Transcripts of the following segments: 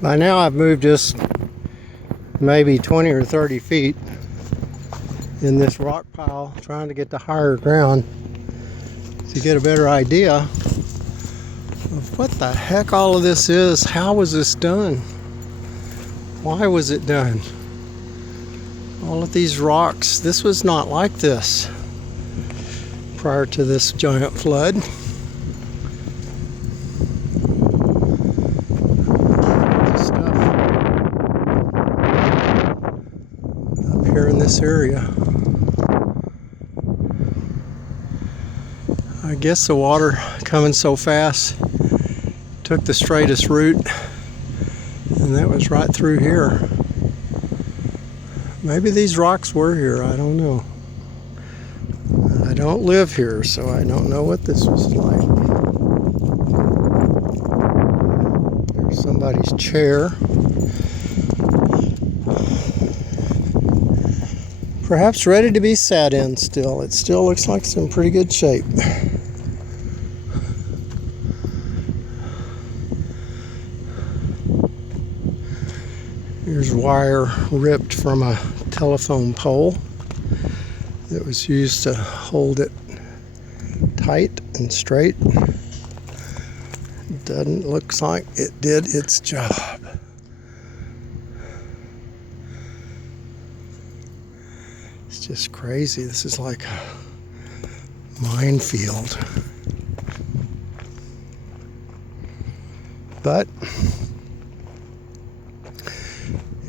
By now I've moved just maybe 20 or 30 feet in this rock pile, trying to get to higher ground to get a better idea of what the heck all of this is. How was this done? Why was it done? All of these rocks, this was not like this prior to this giant flood. Here in this area. I guess the water coming so fast took the straightest route, and that was right through here. Maybe these rocks were here, I don't know. I don't live here, so I don't know what this was like. There's somebody's chair. Perhaps ready to be sat in still. It still looks like it's in pretty good shape. Here's wire ripped from a telephone pole that was used to hold it tight and straight. Doesn't look like it did its job. It's just crazy. This is like a minefield. But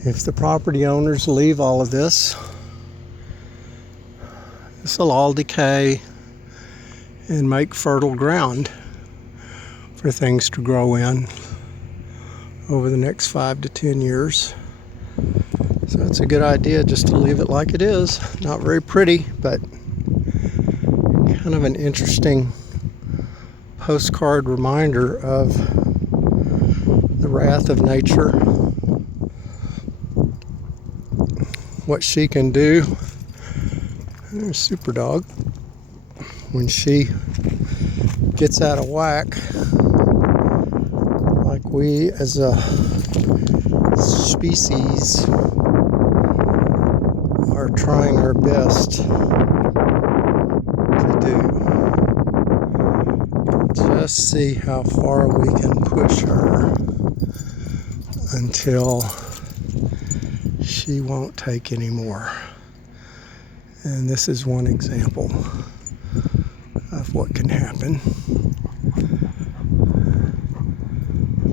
if the property owners leave all of this, this will all decay and make fertile ground for things to grow in over the next 5 to 10 years. So it's a good idea just to leave it like it is. Not very pretty, but kind of an interesting postcard reminder of the wrath of nature, what she can do. There's Super Dog. When she gets out of whack, like we as a species are trying our best to do. Just see how far we can push her until she won't take any more. And this is one example of what can happen.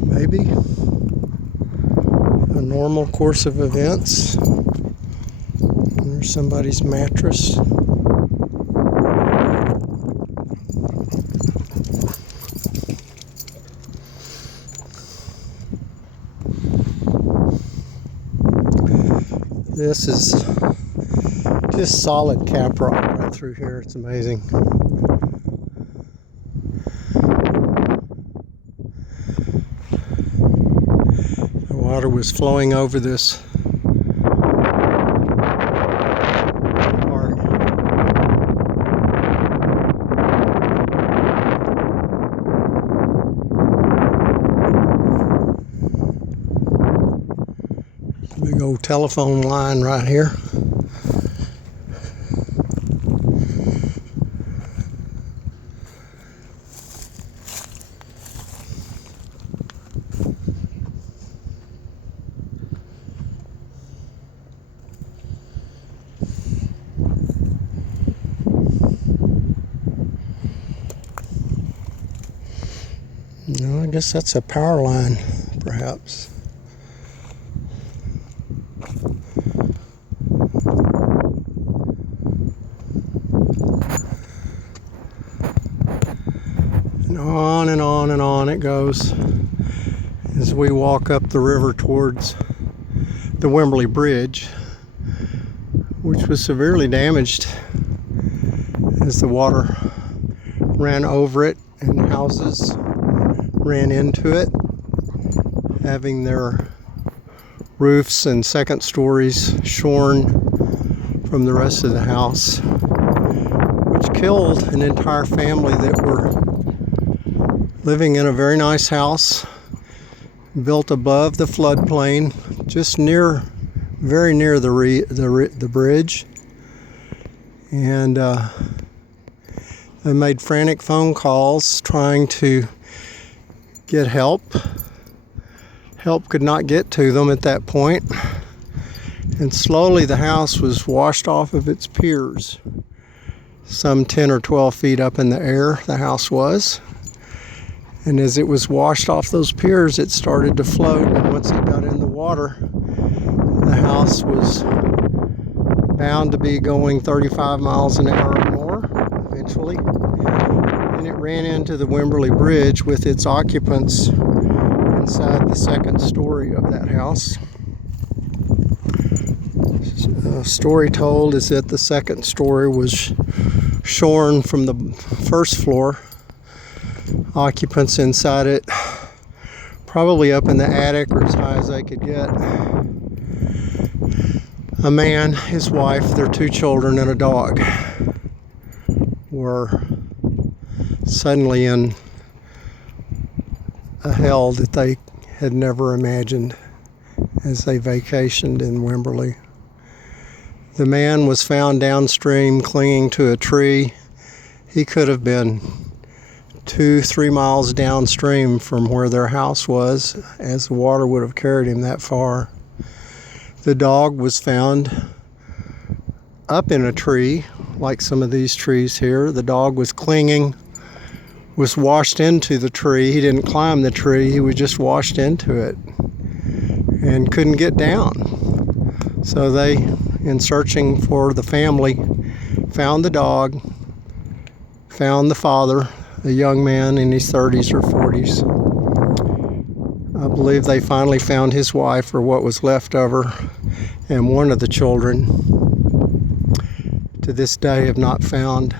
Maybe a normal course of events. There's somebody's mattress. This is just solid cap rock right through here. It's amazing. The water was flowing over this hard. Big old telephone line right here. No, I guess that's a power line, perhaps. And on and on and on it goes as we walk up the river towards the Wimberley Bridge, which was severely damaged as the water ran over it and houses ran into it, having their roofs and second stories shorn from the rest of the house, which killed an entire family that were living in a very nice house built above the floodplain, just very near the bridge. And they made frantic phone calls trying to get help. Help could not get to them at that point. And slowly the house was washed off of its piers. Some 10 or 12 feet up in the air, the house was. And as it was washed off those piers, it started to float. And once it got in the water, the house was bound to be going 35 miles an hour or more, eventually. And it ran into the Wimberley Bridge with its occupants inside the second story of that house. The story told is that the second story was shorn from the first floor. Occupants inside it, probably up in the attic or as high as they could get. A man, his wife, their 2 children, and a dog were suddenly in a hell that they had never imagined as they vacationed in Wimberley. The man was found downstream clinging to a tree. He could have been 2-3 miles downstream from where their house was, as the water would have carried him that far. The dog was found up in a tree, like some of these trees here. The dog was clinging, was washed into the tree. He didn't climb the tree, he was just washed into it and couldn't get down. So they, in searching for the family, found the dog, found the father, a young man in his 30s or 40s. I believe they finally found his wife, or what was left of her, and one of the children. To this day have not found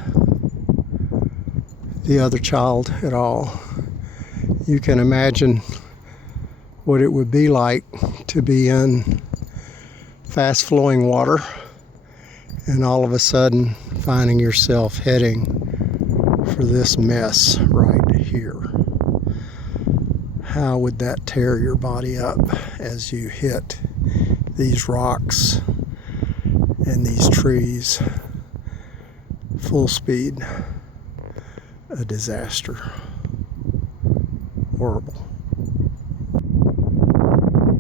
the other child at all. You can imagine what it would be like to be in fast flowing water and all of a sudden finding yourself heading for this mess right here. How would that tear your body up as you hit these rocks and these trees full speed? A disaster. Horrible.